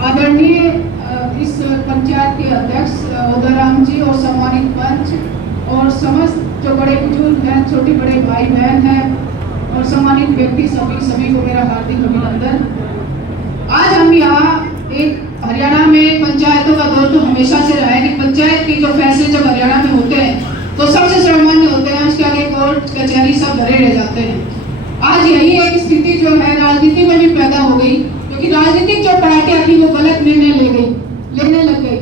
आदरणीय इस पंचायत के अध्यक्ष उदयराम जी और सम्मानित पंच और समस्त जो बड़े बुजुर्ग हैं, छोटे बड़े भाई बहन हैं और सम्मानित व्यक्ति सभी को मेरा हार्दिक अभिनंदन। आज हम यहाँ एक हरियाणा में पंचायतों का दौर तो हमेशा से रहा है कि पंचायत के जो फैसले जब हरियाणा में होते हैं तो सबसे सर्वमान्य होते हैं, उसके आगे कोर्ट कचहरी सब धरे रह जाते हैं। आज यही एक स्थिति जो है राजनीति में भी पैदा हो गई, क्योंकि राजनीतिक जो पार्टियां थी वो गलत निर्णय लेने लग गई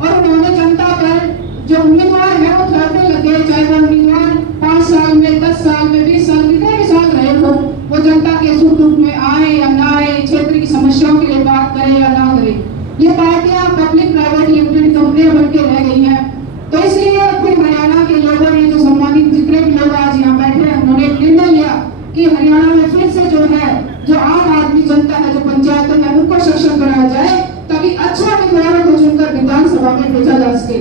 और उन्होंने जनता पर जो उम्मीदवार है वो थोपने लग गए। चाहे वो उम्मीदवार 5 साल में, 10 साल में, 20 साल, कितने भी साल रहे हो, वो जनता के सुख दुख में आए या ना आए, क्षेत्र की समस्याओं के लिए बात करे या ना करे, ये पार्टियां पब्लिक प्राइवेट लिमिटेड कंपनियां बन के रह गई हैं। तो इसलिए फिर हरियाणा के लोगों ने, जो सम्मानित जितने भी लोग आज यहाँ बैठे हैं, उन्होंने निर्णय लिया कि हरियाणा में फिर से जो है जो आम आदमी जनता है, जो पंचायतों में, उनको सक्षम बनाया जाए ताकि अच्छा उम्मीदवारों को चुनकर विधानसभा में भेजा जा सके।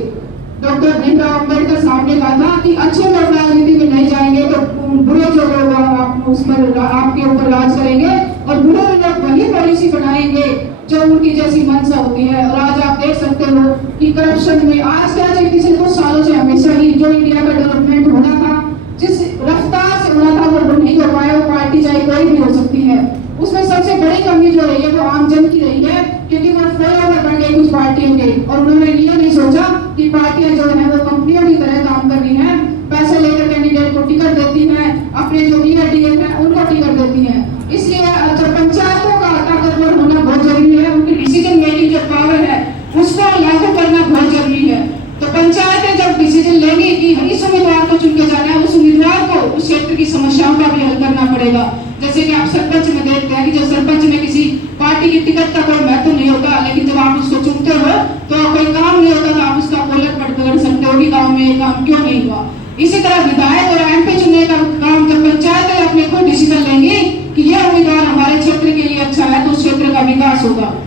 डॉक्टर भीमराव अम्बेडकर साहब ने कहा था कि अच्छे लोग राजनीति में नहीं जाएंगे तो बुरे जो लोग उस पर आपके ऊपर राज करेंगे और बुरे लोग वही पॉलिसी बनाएंगे जो उनकी जैसी मंशा होती है। और आज आप देख सकते हो कि करप्शन में आज क्या पिछले कुछ सालों से हमेशा ही जो इंडिया का डेवलपमेंट होना था, जिस रफ्तार से होना था, वो नहीं हो पाया। वो पार्टी चाहे कोई भी हो सकती है, उसमें सबसे बड़ी कमी जो रही है वो आम जन की रही है, क्योंकि वो फॉलोवर बन गए कुछ पार्टियों के और उन्होंने ये नहीं सोचा कि पार्टियां जो है वो कंपनियों की तरह काम कर रही हैं, पैसे लेकर कैंडिडेट को टिकट देती हैं, अपने जो डीएफ है उनको टिकट देती हैं। इसलिए जो पंचायतों का ताकतवर होना बहुत जरूरी है, उनकी डिसीजन मेकिंग जो पावर है उसको लागू करना बहुत जरूरी है। तो पंचायतें जब डिसीजन लेंगी कि इस उम्मीदवार को चुन के जाना है, उस उम्मीदवार को उस क्षेत्र की समस्याओं का भी हल करना पड़ेगा। जैसे कि आप सरपंच में देखते हैं कि जो सरपंच में किसी पार्टी की टिकट का कोई महत्व नहीं होता, लेकिन जब आप उसको चुनते हो तो कोई काम नहीं होता तो आप उसका कोलर पकड़ सकते हो कि गांव में ये काम क्यों नहीं हुआ। इसी तरह विधायक और एमपी चुनने का काम जब पंचायतें अपने खुद डिसीजन लेंगी कि यह उम्मीदवार हमारे क्षेत्र के लिए अच्छा है तो उस क्षेत्र का विकास होगा।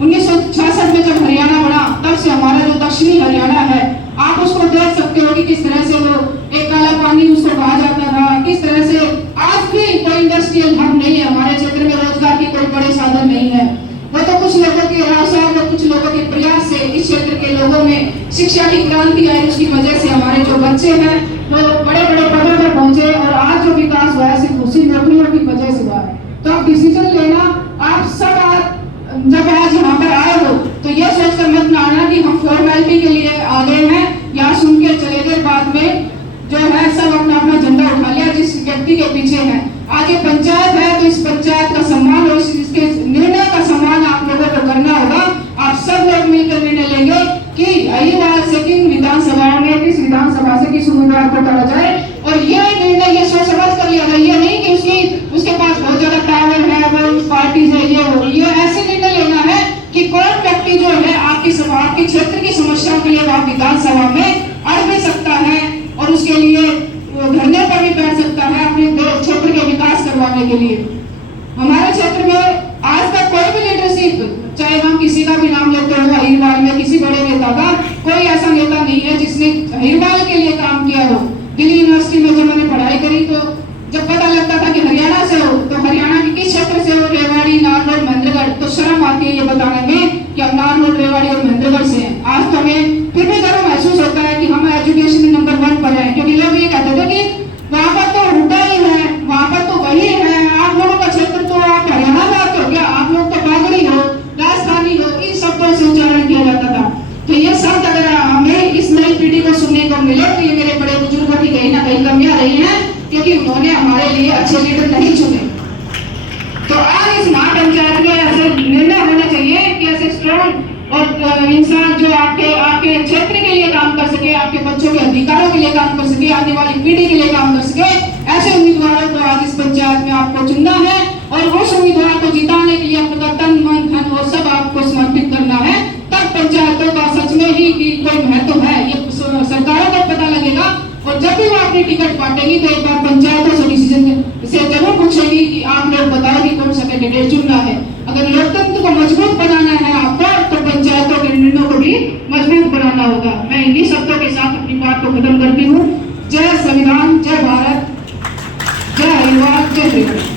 1966 में जब हरियाणा बना, तब से हमारा जो दक्षिणी हरियाणा है, आप उसको देख सकते हो कि किस तरह से वो एक काला पानी उसको कहा जाता था, किस तरह से आज भी कोई इंडस्ट्रियल हब नहीं है हमारे क्षेत्र में, रोजगार के कोई बड़े साधन नहीं है। वो तो कुछ लोगों के आशा और कुछ लोगों के प्रयास से इस क्षेत्र के लोगों में शिक्षा की क्रांति आई, उसकी वजह से हमारे जो बच्चे हैं वो बड़े बड़े पदों पर पहुंचे और आज जो विकास हुआ है सिर्फ उसी नौकरियों की वजह से हुआ है। तो आप डिसीजन लेना, आप सब जब आज यहाँ पर आए हो तो ये सोचकर मत आना कि हम फॉर्मेलिटी के लिए आ गए हैं या सुन के चले गए, बाद में जो है सब अपना अपना झंडा उठा लिया जिस व्यक्ति के पीछे है। आगे पंचायत है तो इस पंचायत का सम्मान और इसके निर्णय का सम्मान आप लोगों को करना होगा। आप सब लोग मिलकर निर्णय लेंगे कि अहिवाल से किन विधानसभाओं में किस विधानसभा से किस उम्मीदवार को टाला जाए, और ये निर्णय ये सोच समझ कर लिया जाए। ये नहीं कि उसके पास बहुत ज्यादा टावर है, वो पार्टी से ये ऐसे निर्णय लेना है कि कौन व्यक्ति जो है आपके क्षेत्र की समस्याओं के लिए आप विधानसभा में अड़ भी सकता है और उसके लिए धरने पर भी बैठ सकता है अपने क्षेत्र के विकास करवाने के लिए। हमारे क्षेत्र में आज तक कोई भी लीडरशिप, चाहे हम किसी का भी नाम लेते हो, अहिरवाल में किसी बड़े नेता का, कोई ऐसा नेता नहीं है जिसने अहिरवाल के लिए काम किया हो। दिल्ली यूनिवर्सिटी में जब मैंने पढ़ाई करी तो जब पता लगता था कि हरियाणा से हो तो हरियाणा के किस क्षेत्र से हो, रेवाड़ी, नारनौल, महेंद्रगढ़, तो शर्म आती है ये बताने में कि हम नारनौल, रेवाड़ी और महेंद्रगढ़ से हैं। आज तो हमें फिर भी गर्व महसूस होता है कि हम एजुकेशन में नंबर 1 पर हैं, क्योंकि लोग ये कहते थे कि वहाँ पर तो हुड्डा ही है, वहाँ पर तो वही है, आप लोगों का क्षेत्र तो आप हरियाणा में आते हो क्या, आप लोग तो बागड़ी हो, राजस्थानी हो, इन शब्दों से उच्चारण किया जाता था। तो ये शब्द अगर हमें इस नई पीढ़ी को सुनने को मिले तो ये मेरे बड़े बुजुर्गों की कहीं ना कहीं कमियां रही हैं, क्योंकि उन्होंने हमारे लिए अच्छे लीडर नहीं चुने। तो आज इस महापंचायत में ऐसे निर्णय होने चाहिए कि ऐसे स्ट्रॉन्ग और इंसान जो आपके क्षेत्र के लिए काम कर सके, आपके बच्चों के अधिकारों के लिए काम कर सके, आने वाली पीढ़ी के लिए काम कर सके, ऐसे उम्मीदवारों को आज इस पंचायत में आपको चुनना है और उस उम्मीदवार को जिताने के लिए अपना तन मन धन वो सब आपको समर्पित करना है। तब पंचायतों का सच में ही कोई महत्व है ये सरकारों को पता लगेगा। और जब भी वो अपनी टिकट बांटेगी तो एक बार पंचायतों से डिसीजन से जरूर पूछेगी कि आप लोग बताओ कि कौन सा कैंडिडेट चुनना है। अगर लोकतंत्र को मजबूत बनाना है आपको तो पंचायतों के निर्णयों को भी मजबूत बनाना होगा। मैं इन्हीं शब्दों के साथ अपनी बात को खत्म करती हूँ। जय संविधान, जय भारत, जय अहिरवाल, जय श्री राम।